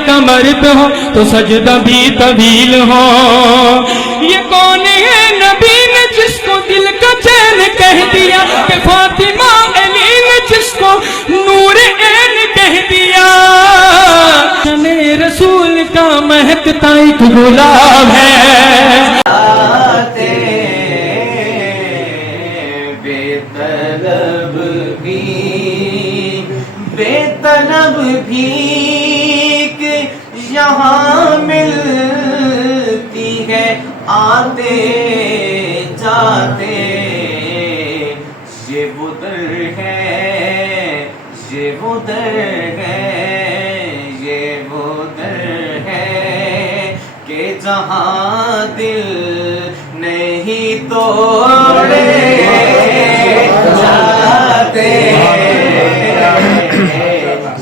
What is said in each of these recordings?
का मर्द हो तो सजदा भी तवील हो। ये कौन है नबी ने जिसको दिल का चैन कह दिया, कि फातिमा अली ने जिसको नूर ऐन कह दिया। शने रसूल का महकता एक गुलाब है। बेतलब भीख यहाँ मिलती है, आते जाते ये वो दर है, ये वो दर है, ये वो दर है कि जहाँ दिल नहीं तोड़े जाते।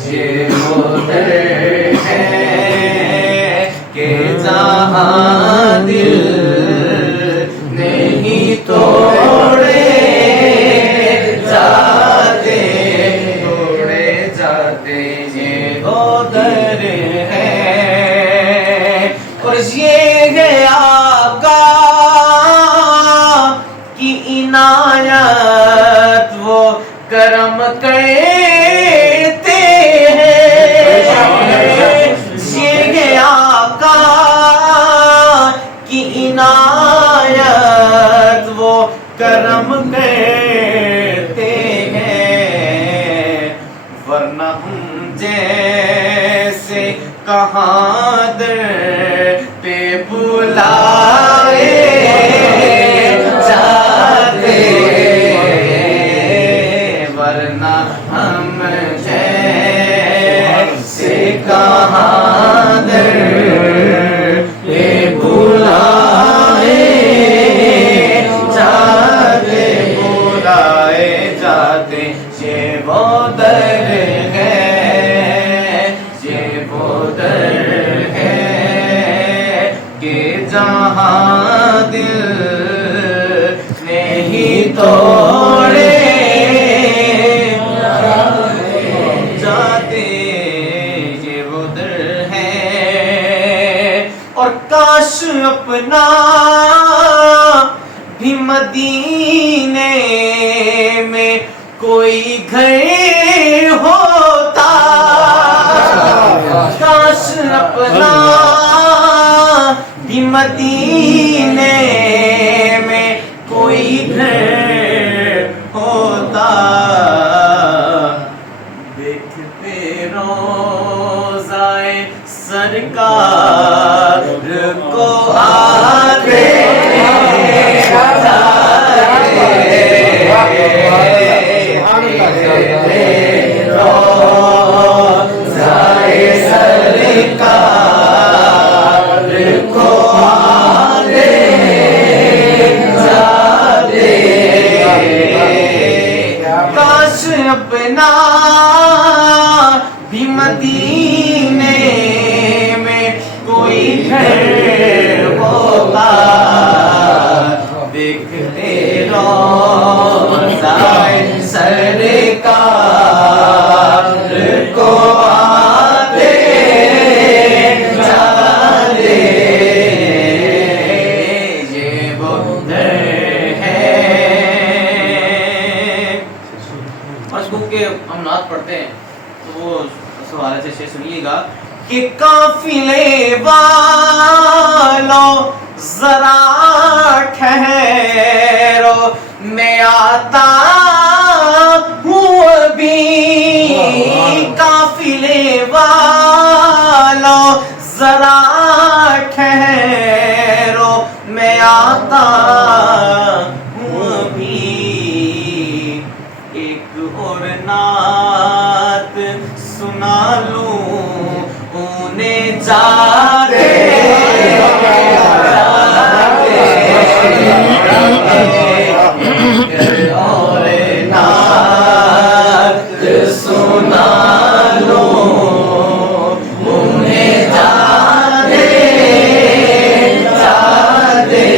ये वो दर है कि जहाँ दिल नहीं तोड़े जाते, तोड़े जाते। ये वो दर है और ये है आका की इनायत, वो करम करते हैं। ये है आका की इनायत, वो करम करते हैं। वरना हम जैसे कहाँ दर पे बुलाए जाते, वरना हम जैसे कहाँ दर पे बुलाए जाते, बुलाए जाते। ये वो दर है, ये वो दर है कि जहाँ दिल नहीं तोड़े जाते, ये वो दर है। और काश अपना भी मदीने में कोई घर होता, काश अपना भी मदीने में कोई घर होता। देखते रोज़ाए सरकार को आते रोज़ाए सरकार को आते जाते। काश अपना भी मदीने में कोई घर होगा। देखते रोज़ाए सरकार को आते जाते, ये वो दर है। मशहूर के हम नात पढ़ते हैं तो वो उस हवाले से शेर सुनिएगा कि काफिले वालों जरा ठहरो, मैं आता हूँ अभी। काफिले वालों जरा ठहरो, मैं आता हूँ अभी। एक और नात सुना लूं उन्हें जाते और नात सुना लूं उन्हें जाते जाते।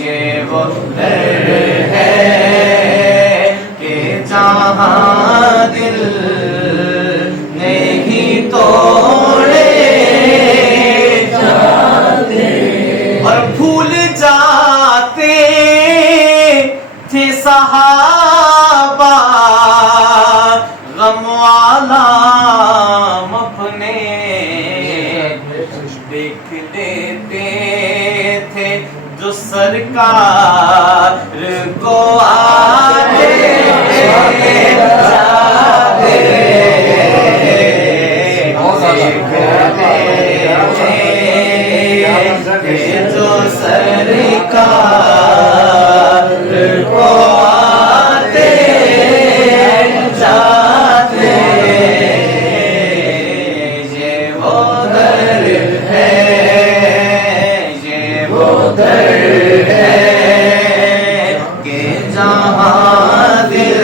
ये वो दर है कि जहाँ दिल नहीं आलाम अपने देख लेते थे जो सरकार को आते जाते जो सरकार को आते जाते ये वो दर है, ये वो दर है कि जहाँ दिल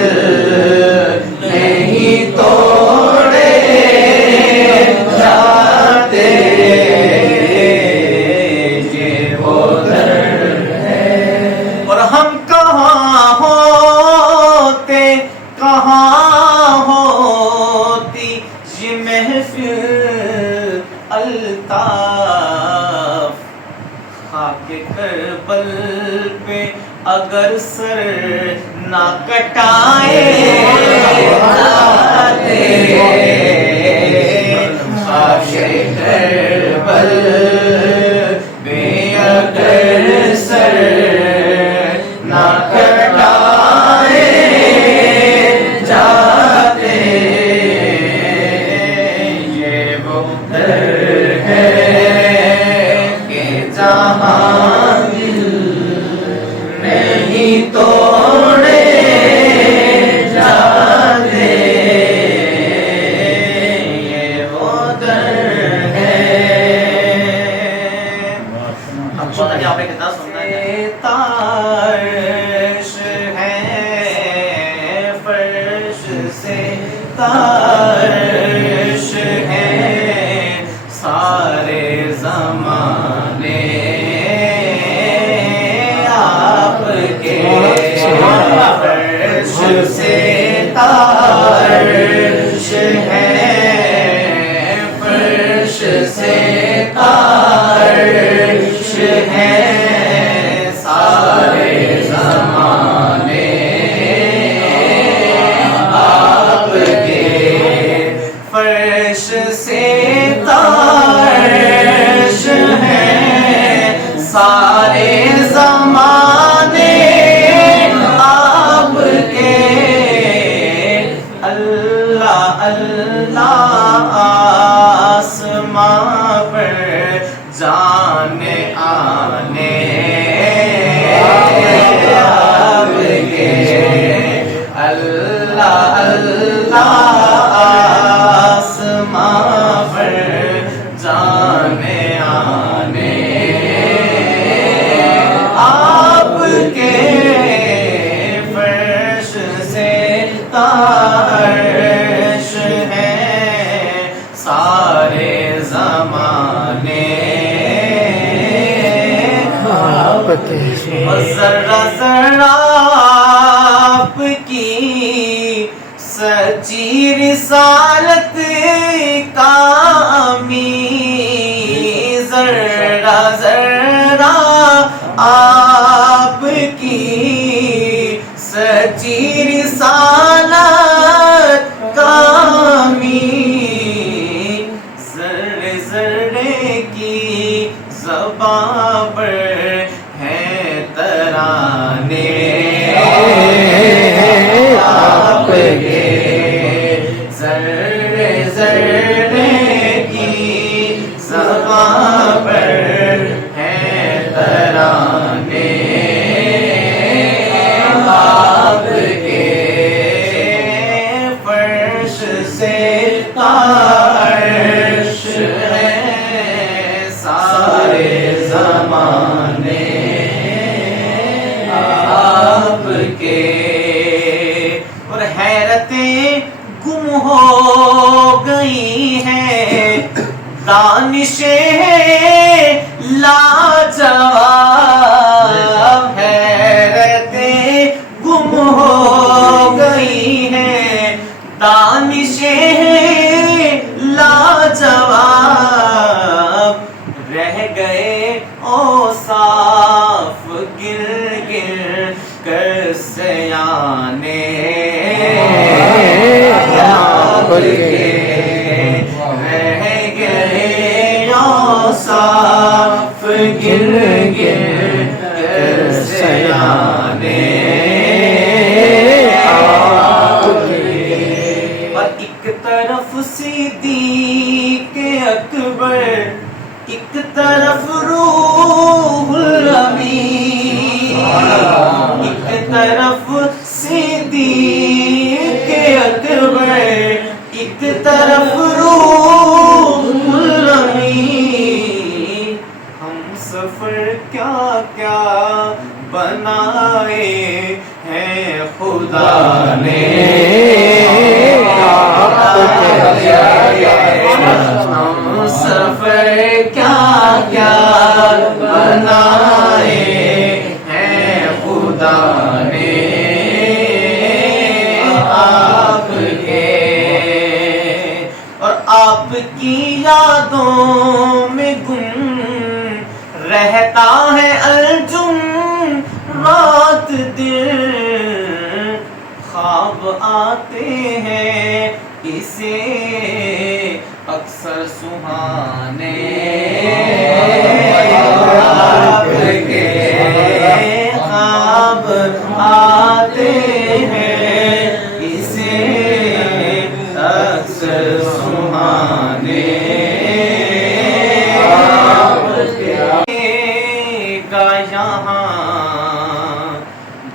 नहीं तोड़े जाते, ये वो दर है। और हम कहाँ होते, कहाँ होती ये महफिल अल्ताफ, खाके करबल पे अगर सर ना कटाए जाते, खाके करबल पे अगर सर ना कटाए जाते, ये वो दर है कि जहाँ दिल नहीं तोड़े जाते, ये वो दर है। अब पता नहीं आपने कितना सुनना है। तार्श है फर्श से तार्श है सारे ज़माने आपके, फर्श से तार्श है, फर्श से तार्श है सारे ज़माने आपके, फर्श से तार्श है सारे ज़माने आपके। अल्लाह अल्लाह आसमां पर जाने आने आपके, अल्लाह अल्लाह आसमां पर जाने आने आपके, फर्श से तार्श है सारे ज़माने आपके, और जरा जरा आपकी सच्ची रिसालत कामी, जरा जरा आपकी सच्ची रिसालत कामी, जर्रे जर्रे की ज़बां पर है तराने आपके, जर्रे जर्रे की ज़बां पर है तराने आपके, फर्श से तार्श है सारे ज़माने आपके। और हैरतें गुम हो गई हैं दानिशें लाजवाब, हैरतें गुम हो गई हैं दानिशें लाजवाब, रह गए ओ साफ गिर गिर कर सयाने आपके रह गए औसाफ गिर गिर कर सयाने आपके। और एक तरफ सिद्दीक़ अकबर, एक तरफ रूहुल अमीन, एक तरफ सिद्दीक़ अकबर, एक तरफ रूहुल अमीन। हम सफर क्या क्या बनाए हैं खुदा ने हम सफर क्या क्या बनाए हैं खुदा ने आपके। और आपकी यादों में गुम रहता है अर्जुन रात दिन, ख्वाब आते हैं इसे अक्सर सुहाने आपके। ख्वाब आते हैं इसे अक्सर सुहाने का यहाँ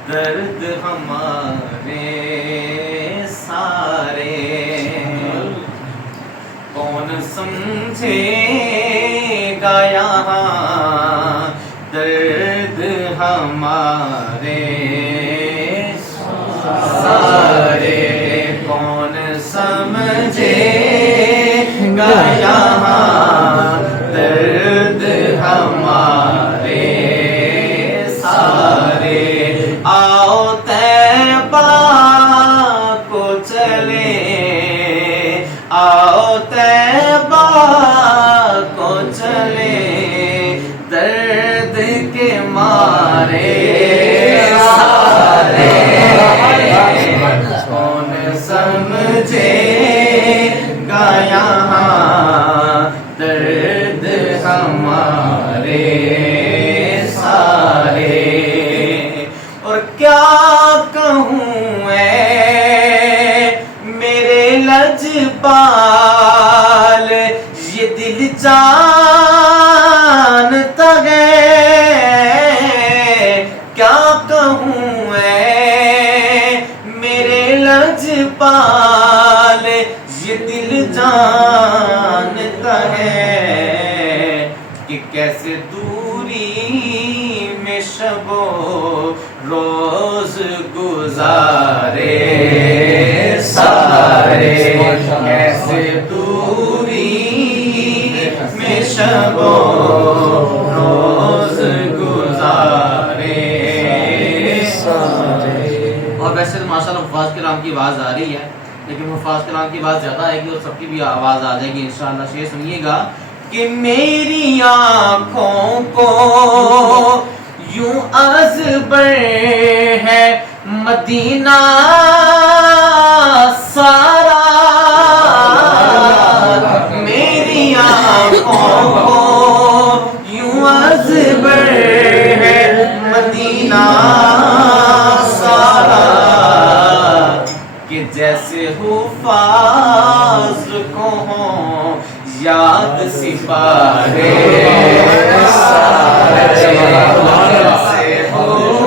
दर्द हमारे सारे कौन समझेगा यहाँ दर्द हमारे सारे कौन समझेगा यहाँ दर्द हमारे सारे। आओ तैबा को चले, आओ तैबा को चले, दर्द के मारे सारे कौन समझेगा यहाँ दर्द हमारे सारे। और क्या कहूँ मेरे लजपाल, ये दिल जानता है, क्या कहूँ मेरे लजपाल, ये दिल जानता है कि कैसे दूरी में शबो रोज गुजारे सारे, कैसे दूरी में शबो रोज गुजारे सारे। और वैसे तो माशाल्लाह हुफ़ाज़ किराम की आवाज़ आ रही है, लेकिन हुफ़ाज़ किराम की आवाज़ ज़्यादा आएगी और सबकी भी आवाज़ आ जाएगी इंशाअल्लाह। शेर सुनिएगा कि मेरी आँखों को यूं अज़बर है मदीना सारा, मेरी आँखों को यूं अज़बर है मदीना सारा, कि जैसे हुफ़ाज़ को हो याद सिपाहे सारे, जैसे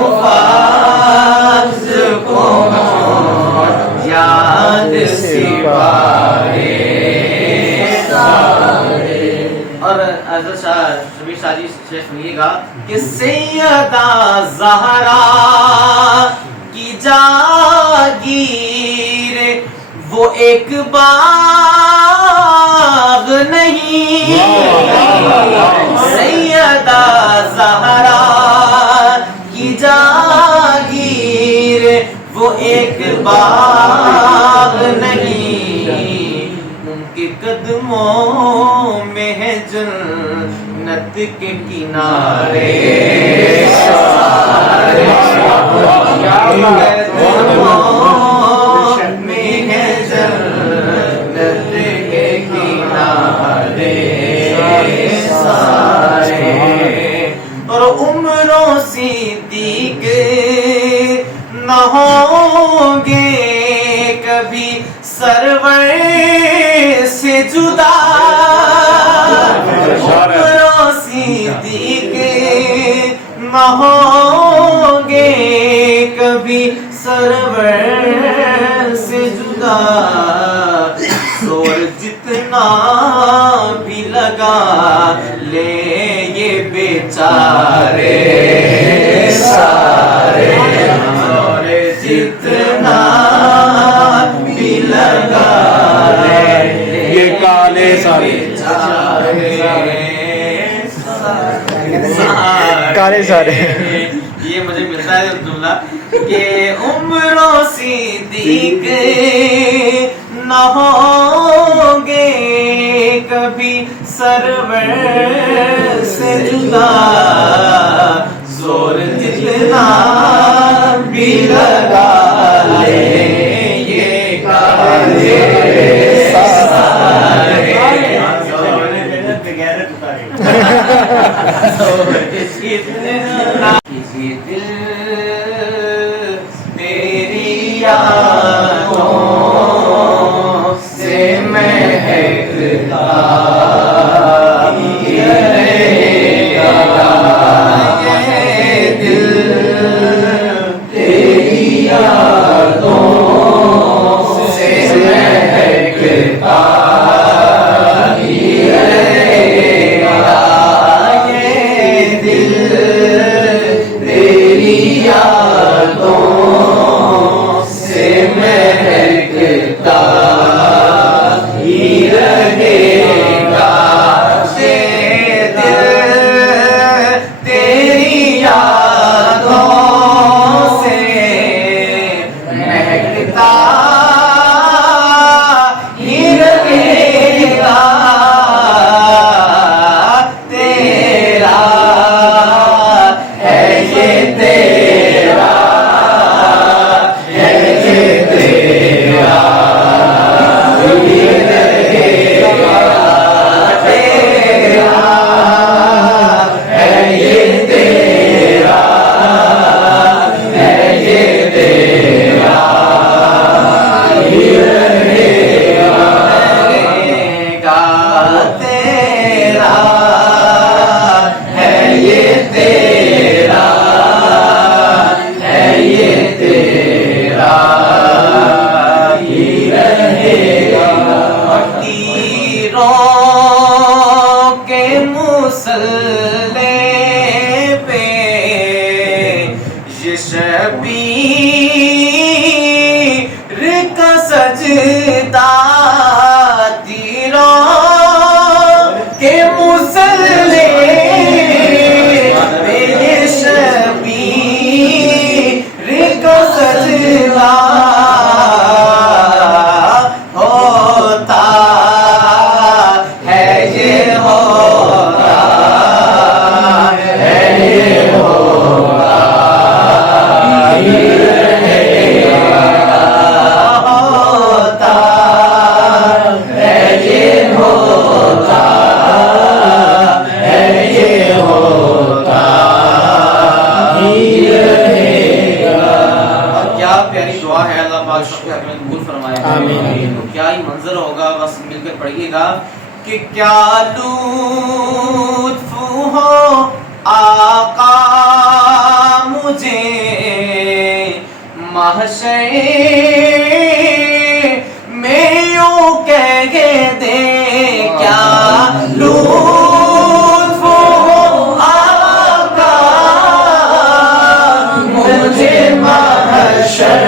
हुफ़ाज़ को हो याद सिपाहे सारे। और हज़रत शबीर शादी शेख सुनिएगा कि सैयदा ज़हरा की जागीर वो एक बाग नहीं, सैयदा ज़हरा की जागीर वो एक बाग नहीं, उनके कदमों में है जन्नत के किनारे सारे, कदमों में है जन्नत जुदा सिद्दीक न होंगे कभी सरवर से जुदा। जोर जितना भी लगा ले ये बेचारे सारे, जोर जितना भी लगा ले ये काले सारे काले सारे। ये मुझे मिलता है जुमला कि उम्रों सिद्दीक न होंगे कभी सरवर से जुदा। जोर जितना भी लगा ले ये काले किसी दिल तेरी यादों से महकता ये दिल तेरी यादों से महकता सजदा तीरों के मुसल्ले मेरे शबीर को सजदा होता है ये होता है ये होता आमीन। तो क्या ही मंजर होगा, बस मिलकर पढ़िएगा कि क्या लुत्फ हो आका मुझे महशर में यूं कह दे, क्या लुत्फ हो आका मुझे महशर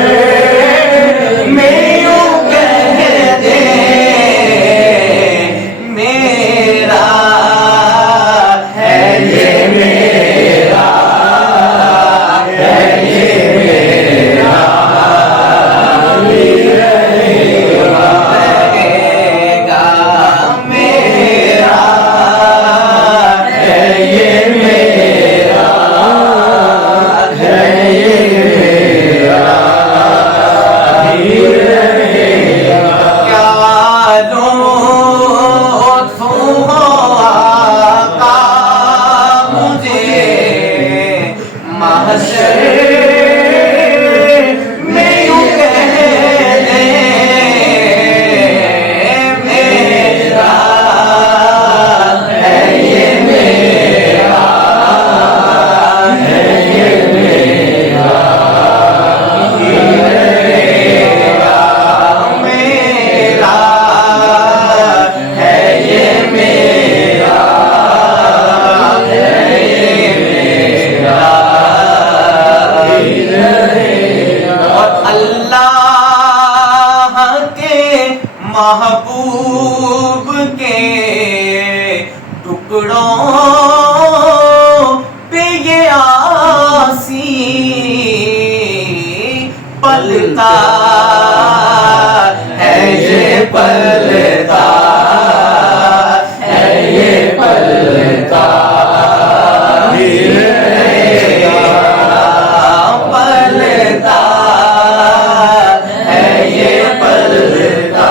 रूब के टुकड़ों पे ये आसी पलता है, ये पलता है, ये पलता पलता है, ये पलता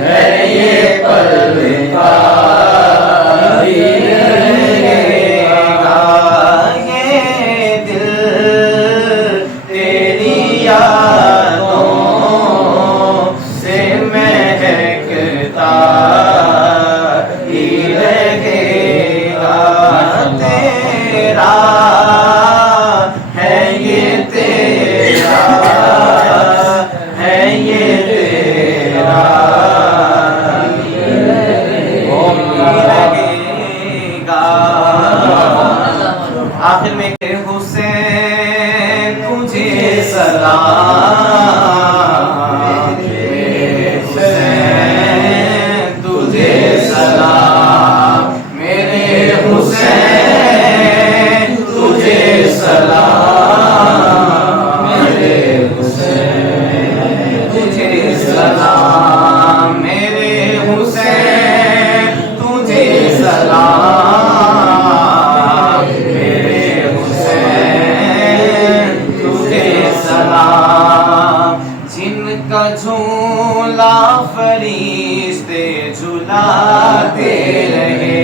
है, ये पलता ये दिल तेरी यादों से महकता ही रहेगा। तेरा है ये, तेरा है ये, तेरा लगेगा। आखिर में हुसैन तुझे सलाम, हुसैन तुझे सलाम, मेरे हुसैन तुझे सलाम, मेरे हुसैन तुझे सलाम, मेरे हुसैन तुझे सलाम, मेरे हुसैन तुझे सलाम। जिनका झूला फरिश्ते झुलाते रहे,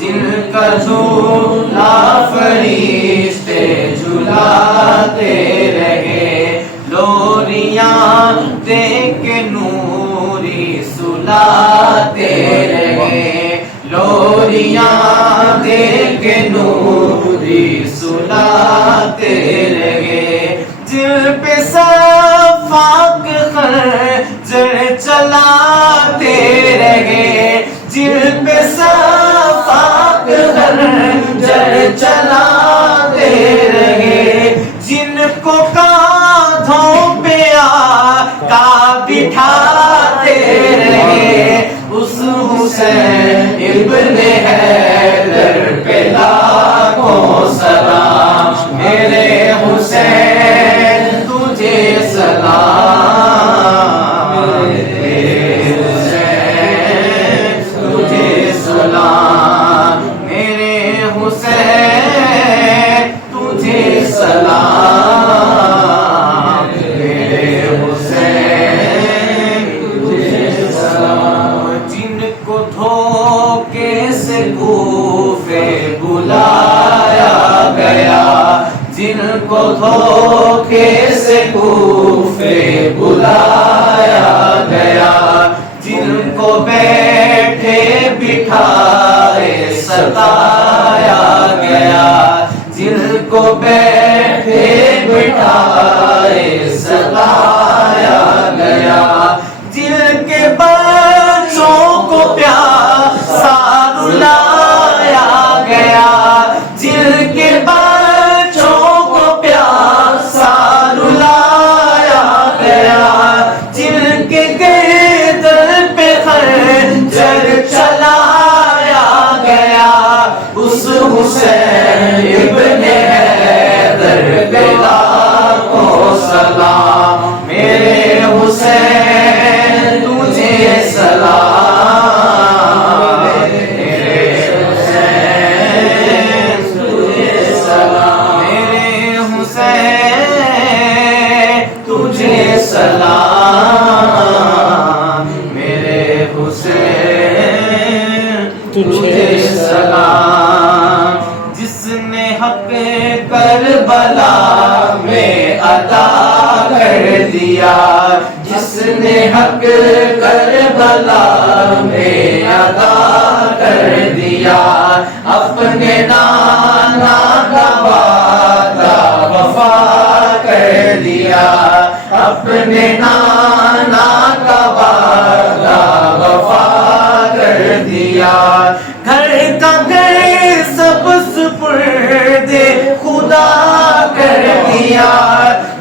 जिनका झूला फरिश्ते झुलाते रहे, लोरियां दे के नूरी सुलाते रहे, लोरियां दे के नूरी सुलाते रहे। दिल पे सफाक खंजर चलाते रहे, दिल पे सफाक खंजर चलाते रहे, जिनको कांधों पे आका बिठाते रहे, उस हुसैन इब्ने हैदर पे लाखों सलाम, मेरे हुसैन तुझे सलाम, मेरे हुसैन तुझे सलाम, मेरे हुसैन तुझे सलाम, मेरे हुसैन तुझे सलाम। जिनको धोखे से कूफे बुलाया गया, जिनको धोखे से कूफे बुलाया गया, जिनको बैठे बिठाए सताया गया, जिनको बैठे बिठाए सताया गया, जिनके बच्चों को प्यासा रुलाया गया, जिनके बच्चों को प्यासा रुलाया गया, जिनके गर्दन पे खंजर चलाया गया, उस हुसैन इब्ने हैदर पे लाखों सलाम, मेरे हुसैन तुझे सलाम, मेरे हुसैन तुझे सलाम, मेरे हुसैन तुझे सलाम, मेरे हुसैन तुझे सलाम। जिसने हक करबला में अता कर दिया, जिसने हक करबला में अता कर दिया, अपने नाना का वादा वफा कर दिया, अपने नाना का वादा वफा कर दिया। घर का घर सब सुपुर्दे खुदा कर दिया,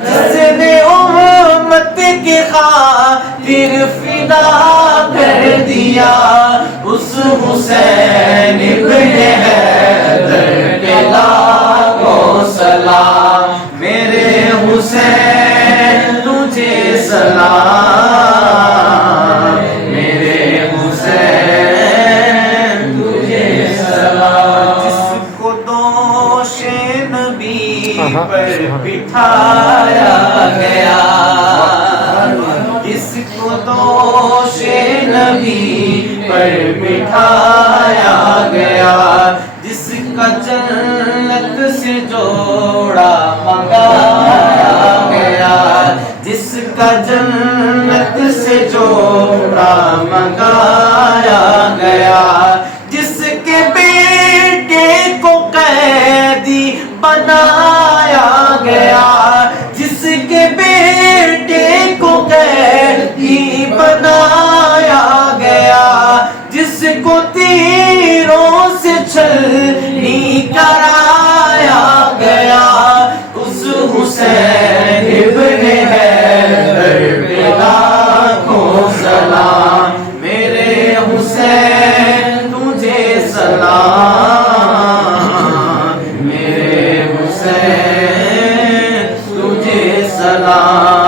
जिसने उम्मत के खातिर फिदा कर हुसैन इब्ने हैदर के लाखों सलाम, मेरे हुसैन तुझे सलाम, मेरे हुसैन तुझे सलाम। जिसको दोषे नबी पर बिठाया गया, जिसको दोषे नबी पर बिठाया गया, जिसका जन्नत से जोड़ा मंगाया गया, जिसका जन्नत से जोड़ा मंगाया गया, जिसके बेटे को कैदी बनाया गया, जिसके बेटे को कैदी बनाया गया, जिसको तीरों से छलनी कराया गया, उस हुसैन इब्ने हैदर पे लाखों सलाम, मेरे हुसैन तुझे सलाम, मेरे हुसैन तुझे सलाम।